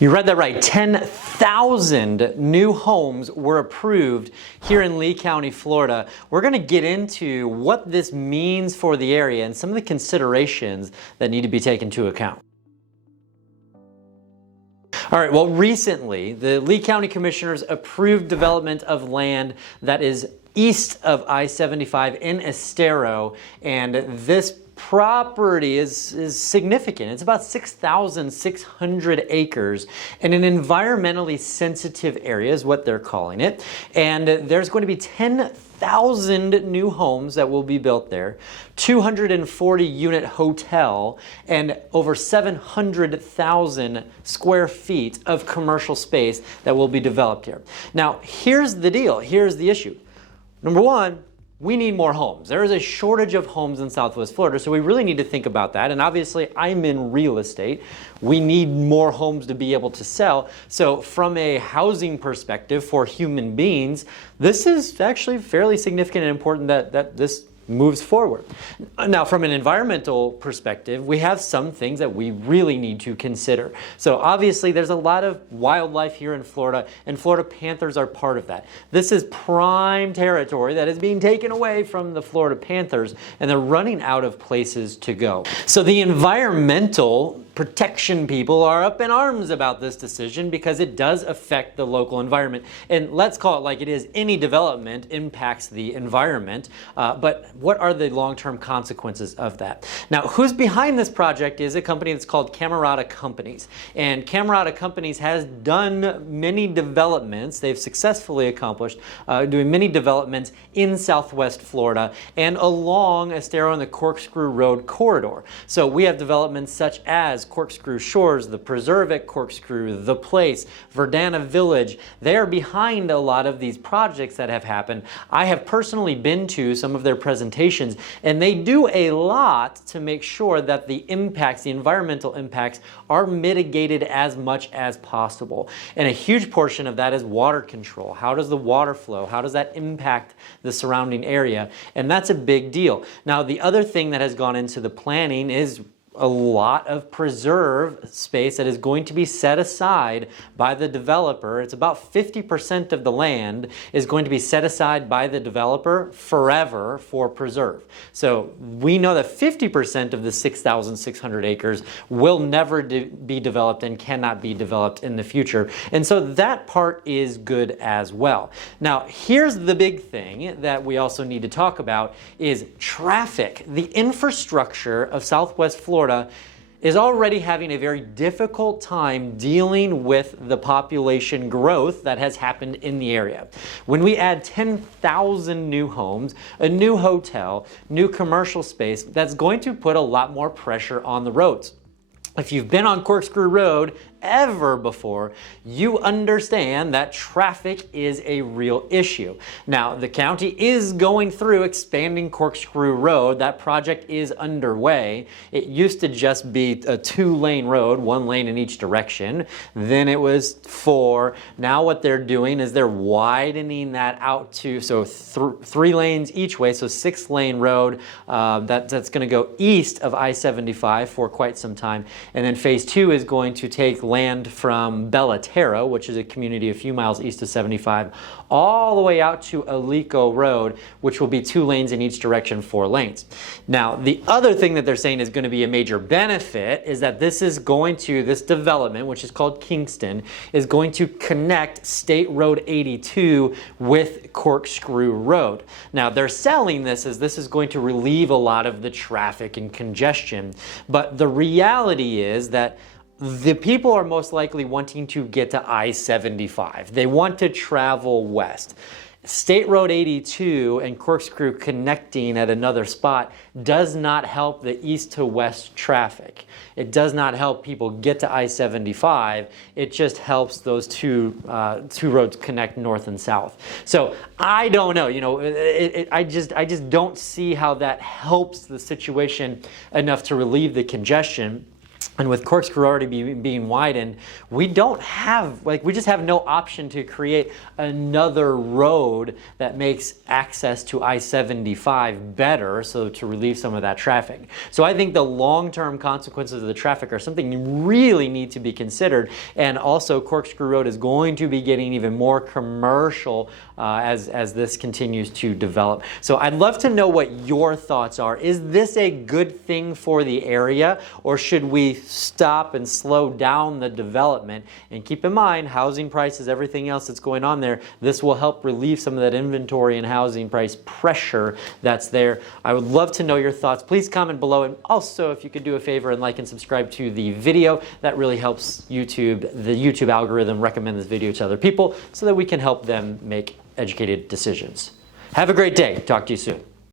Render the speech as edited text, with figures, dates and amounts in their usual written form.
You read that right. 10,000 new homes were approved here in Lee County, Florida. We're going to get into what this means for the area and some of the considerations that need to be taken into account. All right, well, recently, the Lee County Commissioners approved development of land that is east of I-75 in Estero, and this property is significant. It's about 6,600 acres in an environmentally sensitive area is what they're calling it. And there's going to be 10,000 new homes that will be built there, 240 unit hotel, and over 700,000 square feet of commercial space that will be developed here. Now, here's the deal. Here's the issue. Number one, we need more homes. There is a shortage of homes in Southwest Florida, so we really need to think about that. And obviously, I'm in real estate. We need more homes to be able to sell. So from a housing perspective for human beings, this is actually fairly significant and important that this moves forward. Now, from an environmental perspective, we have some things that we really need to consider. So obviously, there's a lot of wildlife here in Florida, and Florida panthers are part of that. This is prime territory that is being taken away from the Florida panthers, and they're running out of places to go. So the environmental protection people are up in arms about this decision because it does affect the local environment. And let's call it like it is. Any development impacts the environment, but what are the long-term consequences of that? Now, who's behind this project is a company that's called Camerata Companies. And Camerata Companies has done many developments. They've successfully accomplished doing many developments in Southwest Florida and along Estero and the Corkscrew Road corridor. So we have developments such as Corkscrew Shores, the Preserve at Corkscrew, The Place, Verdana Village. They are behind a lot of these projects that have happened. I have personally been to some of their presentations, and they do a lot to make sure that the impacts, the environmental impacts, are mitigated as much as possible. And a huge portion of that is water control. How does the water flow? How does that impact the surrounding area? And that's a big deal. Now, the other thing that has gone into the planning is a lot of preserve space that is going to be set aside by the developer. It's about 50% of the land is going to be set aside by the developer forever for preserve. So we know that 50% of the 6,600 acres will never be developed and cannot be developed in the future. And so that part is good as well. Now, here's the big thing that we also need to talk about is traffic. The infrastructure of Southwest Florida is already having a very difficult time dealing with the population growth that has happened in the area. When we add 10,000 new homes, a new hotel, new commercial space, that's going to put a lot more pressure on the roads. If you've been on Corkscrew Road ever before, you understand that traffic is a real issue. Now, the county is going through expanding Corkscrew Road. That project is underway. It used to just be a 2-lane road, 1 lane in each direction. Then it was 4. Now what they're doing is they're widening that out to 3 lanes each way, so 6-lane road that's going to go east of I-75 for quite some time. And then phase 2 is going to take land from Bellatero, which is a community a few miles east of 75, all the way out to Alico Road, which will be 2 lanes in each direction, 4 lanes. Now, the other thing that they're saying is going to be a major benefit is that this development, which is called Kingston, is going to connect State Road 82 with Corkscrew Road. Now, they're selling this as this is going to relieve a lot of the traffic and congestion, but the reality is that the people are most likely wanting to get to I-75. They want to travel west. State Road 82 and Corkscrew connecting at another spot does not help the east to west traffic. It does not help people get to I-75. It just helps those two roads connect north and south. So I don't know. I just don't see how that helps the situation enough to relieve the congestion. And with Corkscrew already being widened, we don't have, we just have no option to create another road that makes access to I-75 better, so to relieve some of that traffic. So I think the long-term consequences of the traffic are something you really need to be considered. And also Corkscrew Road is going to be getting even more commercial as this continues to develop. So I'd love to know what your thoughts are. Is this a good thing for the area, or should we stop and slow down the development? And keep in mind, housing prices, everything else that's going on there, this will help relieve some of that inventory and housing price pressure that's there. I would love to know your thoughts. Please comment below, and also if you could do a favor and like and subscribe to the video, that really helps the YouTube algorithm recommend this video to other people so that we can help them make educated decisions. Have a great day. Talk to you soon.